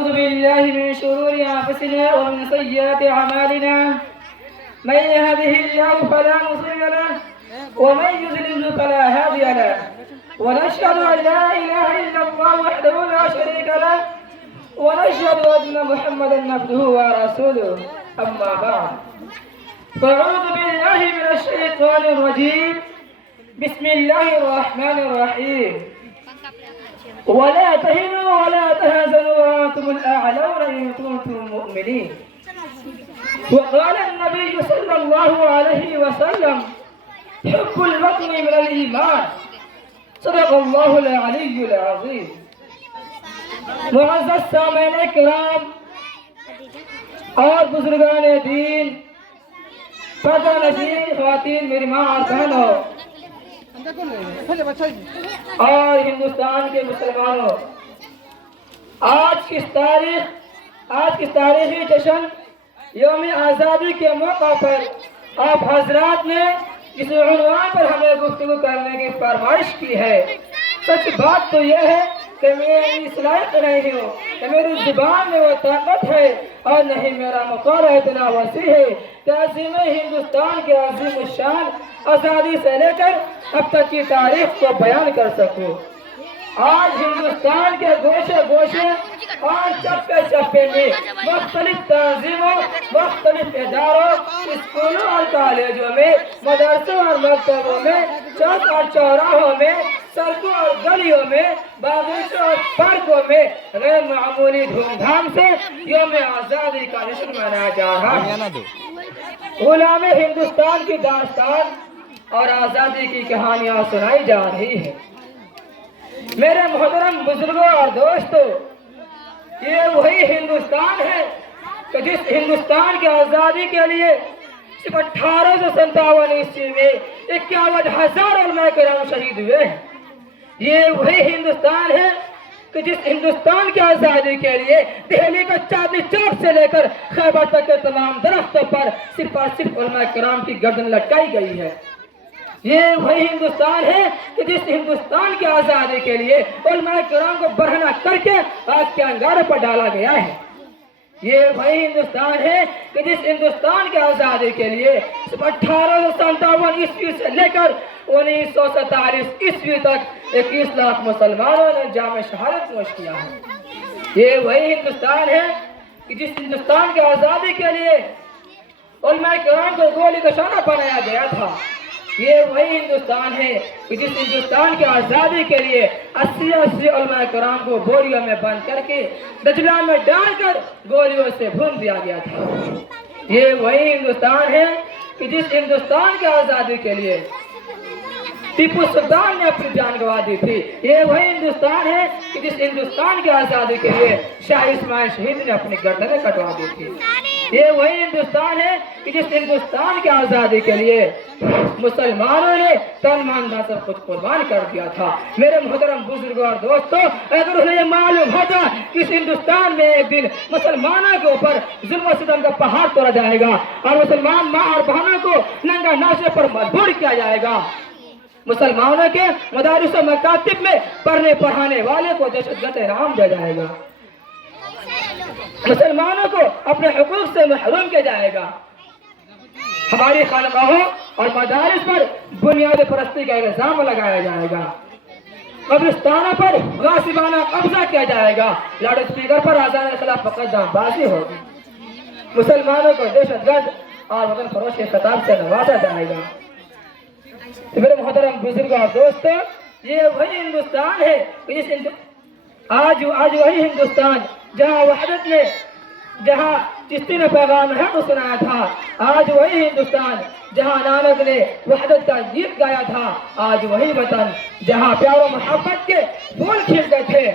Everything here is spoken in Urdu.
أعوذ بالله من شرور أنفسنا ومن سيئات أعمالنا من يهده الله فلا مضل له ومن يضلل فلا هادي له ونشهد أن لا إله إلا الله وحده لا شريك له ونشهد أن محمدا عبده ورسوله أما بعد فأعوذ بالله من الشيطان الرجيم بسم الله الرحمن الرحيم ولا تهنوا ولا تهزنوا وأنتم الأعلون إن كنتم مؤمنين وقال النبي صلى الله عليه وسلم حب الوطن من الإيمان صدق الله العلي العظيم معزز سامعین کرام اور بزرگان دین پردہ نشین خواتین میری ماں اور بہنوں اور ہندوستان کے مسلمانوں، آج کی تاریخی جشن یوم آزادی کے موقع پر آپ حضرات نے جس عنوان پر ہمیں گفتگو کرنے کی فرمائش کی ہے، سچ بات تو یہ ہے کہ میں اس لائق نہیں ہوں کہ میری زبان میں وہ طاقت ہے اور نہیں میرا مقام اتنا وسیع ہے کہ عظیم ہندوستان کے عظیم الشان آزادی سے لے کر اب تک کی تاریخ کو بیان کر سکوں۔ آج ہندوستان کے گوشے گوشے اور چپے چپے میں مختلف تنظیموں، مختلف اداروں، اسکولوں اور کالجوں میں، مدرسوں اور مکتبوں میں، چوک اور چوراہوں میں، سڑکوں اور گلیوں میں، باغیچوں اور پارکوں میں غیر معمولی دھوم دھام سے یوم آزادی کا جشن منایا جا رہا ہے۔ غلام ہندوستان کی داستان اور آزادی کی کہانیاں سنائی جا رہی ہیں۔ میرے محترم بزرگوں اور دوستوں، یہ وہی ہندوستان ہے کہ جس ہندوستان کی آزادی کے لیے صرف 1857 عیسوی میں 51,000 علماء کرام شہید ہوئے ہیں۔ یہ وہی ہندوستان ہے کہ جس ہندوستان کی آزادی کے لیے دہلی کا چاندنی چوک سے لے کر خیبر تک کے تمام درختوں پر صرف اور صرف علماء کرام کی گردن لٹکائی گئی ہے۔ یہ وہی ہندوستان ہے کہ جس ہندوستان کی آزادی کے لیے علماء کرام کو برہنہ کر کے آگ کے انگاروں پر ڈالا گیا ہے۔ یہ وہی ہندوستان ہے کہ جس ہندوستان کی آزادی کے لیے 1857 عیسوی سے لے کر 1947 عیسوی تک 21 لاکھ مسلمانوں نے جام شہادت نوش کیا ہے۔ یہ وہی ہندوستان ہے کہ جس ہندوستان کی آزادی کے لیے علماء کرام کو گولی کا نشانہ بنایا گیا تھا۔ یہ وہی ہندوستان ہے کہ جس ہندوستان کی آزادی کے لیے 80 علماء کرام کو بوریوں میں بند کر کے دجلہ میں ڈال کر گولیوں سے بھون دیا گیا تھا۔ یہ وہی ہندوستان ہے کہ جس ہندوستان کی آزادی کے لیے ٹیپو سلطان نے اپنی جان گنوا دی تھی۔ یہ وہی ہندوستان ہے کہ جس ہندوستان کی آزادی کے لیے شاہ اسماعیل شہید نے اپنی گردنیں کٹوا دی تھی۔ یہ وہی ہندوستان ہے کہ جس ہندوستان کی آزادی کے لیے مسلمانوں نے تن من دھن سے خود قربان کر دیا تھا۔ میرے محترم بزرگوں اور دوستوں، اگر انہیں یہ معلوم ہوتا کہ اس ہندوستان میں ایک دن مسلمانوں کے اوپر ظلم و ستم کا پہاڑ توڑا جائے گا اور مسلمان ماں اور بہنوں کو ننگا ناشے پر مجبور کیا جائے گا، مسلمانوں کے مدارس و مکاتب میں پڑھنے پڑھانے والے کو دہشت گرد انعام دیا جائے گا، مسلمانوں کو اپنے حقوق سے محروم کیا جائے گا، ہماری خانقاہوں اور مدارس پر بنیاد پرستی کا الزام لگایا جائے گا، قبرستانوں پر غاصبانہ قبضہ کیا جائے گا، لاؤڈ اسپیکر پر اذان کے خلاف مقدم بازی ہوگی، مسلمانوں کو دہشت گرد اور وطن فروش کے خطاب سے نوازا جائے گا۔ میرے محترم بزرگوں اور دوستوں، یہ وہی ہندوستان ہے کہ جس آج وہی ہندوستان جہاں وحدت نے، جہاں چشتی نے پیغام حق سنایا تھا، آج وہی ہندوستان جہاں نانک نے وحدت کا گیت گایا تھا، آج وہی وطن جہاں پیار و محبت کے پھول کھلتے تھے،